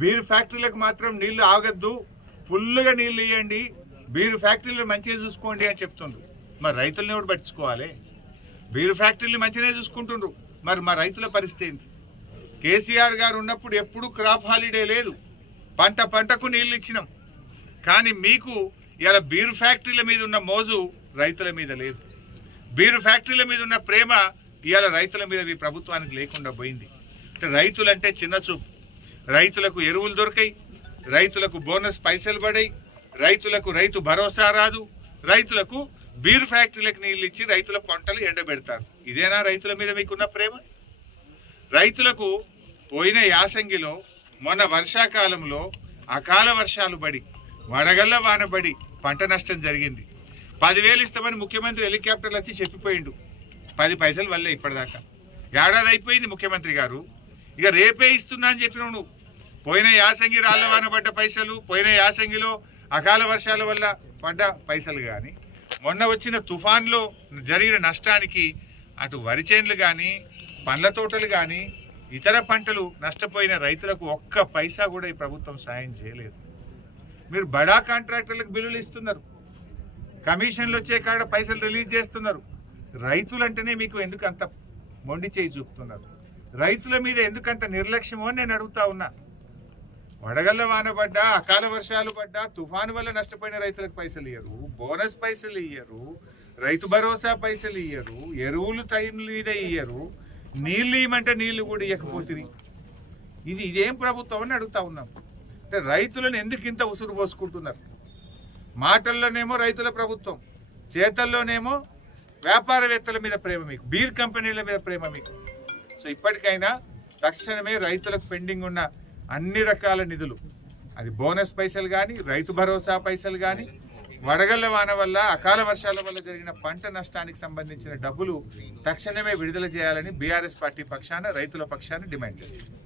Beer ఫ్యాక్టరీలకు మాత్రం నీళ్లు ఆగద్దు, ఫుల్గా నీళ్లు ఇవ్వండి, బీర్ ఫ్యాక్టరీలు మంచిగా చూసుకోండి అని చెప్తుండ్రు. మరి రైతులను ఎవరు పట్టించుకోవాలి? బీర్ ఫ్యాక్టరీలు మంచిగానే చూసుకుంటుండ్రు, మరి మా రైతుల పరిస్థితి ఏంటి? కేసీఆర్ గారు ఉన్నప్పుడు ఎప్పుడు క్రాప్ హాలిడే లేదు, పంటకు నీళ్లు ఇచ్చినాం. కానీ మీకు ఇలా బీర్ ఫ్యాక్టరీల మీద ఉన్న మోజు రైతుల మీద లేదు. బీర్ ఫ్యాక్టరీల మీద ఉన్న ప్రేమ ఇవాళ రైతుల మీద ఈ ప్రభుత్వానికి లేకుండా పోయింది. రైతులంటే చిన్న చూపు. రైతులకు ఎరువులు దొరికాయి, రైతులకు బోనస్ పైసలు పడాయి, రైతులకు రైతు భరోసా రాదు, రైతులకు బీర్ ఫ్యాక్టరీలకు నీళ్ళు ఇచ్చి రైతుల పంటలు ఎండబెడతారు. ఇదేనా రైతుల మీద మీకున్న ప్రేమ? రైతులకు పోయిన యాసంగిలో మొన్న వర్షాకాలంలో అకాల వర్షాలు పడి వడగళ్ళ వానబడి పంట నష్టం జరిగింది. 10,000 ఇస్తామని ముఖ్యమంత్రి హెలికాప్టర్లు వచ్చి చెప్పిపోయిండు. 10 పైసలు వల్లే ఇప్పటిదాకా. ఏడాది అయిపోయింది ముఖ్యమంత్రి గారు, ఇక రేపే ఇస్తున్నా అని చెప్పినావు నువ్వు. పోయిన యాసంగి రాళ్ళ వాన పడ్డ పైసలు, పోయిన యాసంగిలో అకాల వర్షాల వల్ల పడ్డ పైసలు కానీ, మొన్న వచ్చిన తుఫాన్లో జరిగిన నష్టానికి అటు వరి చేనులు కానీ, పండ్ల తోటలు కానీ, ఇతర పంటలు నష్టపోయిన రైతులకు ఒక్క పైసా కూడా ఈ ప్రభుత్వం సాయం చేయలేదు. మీరు బడా కాంట్రాక్టర్లకు బిల్లులు ఇస్తున్నారు, కమిషన్లు వచ్చే కాడ పైసలు రిలీజ్ చేస్తున్నారు. రైతులంటేనే మీకు ఎందుకు అంత మొండి చేయి చూపుతున్నారు? రైతుల మీద ఎందుకంత నిర్లక్ష్యమో అని నేను అడుగుతా ఉన్నా. వడగళ్ళ వాన పడ్డా, అకాల వర్షాలు పడ్డా, తుఫాను వల్ల నష్టపోయిన రైతులకు పైసలు ఇయ్యరు, బోనస్ పైసలు ఇయ్యరు, రైతు భరోసా పైసలు ఇయ్యరు, ఎరువులు టైం మీద ఇయ్యరు, నీళ్ళు ఇవ్వమంటే నీళ్లు కూడా ఇవ్వకపోతుంది. ఇదేం ప్రభుత్వం అని అడుగుతా ఉన్నాం. అంటే రైతులను ఎందుకు ఇంత ఉసురు పోసుకుంటున్నారు? మాటల్లోనేమో రైతుల ప్రభుత్వం, చేతల్లోనేమో వ్యాపారవేత్తల మీద ప్రేమ మీకు, బీర్ కంపెనీల మీద ప్రేమ మీకు. సో ఇప్పటికైనా తక్షణమే రైతులకు పెండింగ్ ఉన్న అన్ని రకాల నిధులు, అది బోనస్ పైసలు కానీ, రైతు భరోసా పైసలు కానీ, వడగళ్ల వాన వల్ల అకాల వర్షాల వల్ల జరిగిన పంట నష్టానికి సంబంధించిన డబ్బులు తక్షణమే విడుదల చేయాలని బీఆర్ఎస్ పార్టీ పక్షాన, రైతుల పక్షాన డిమాండ్ చేస్తుంది.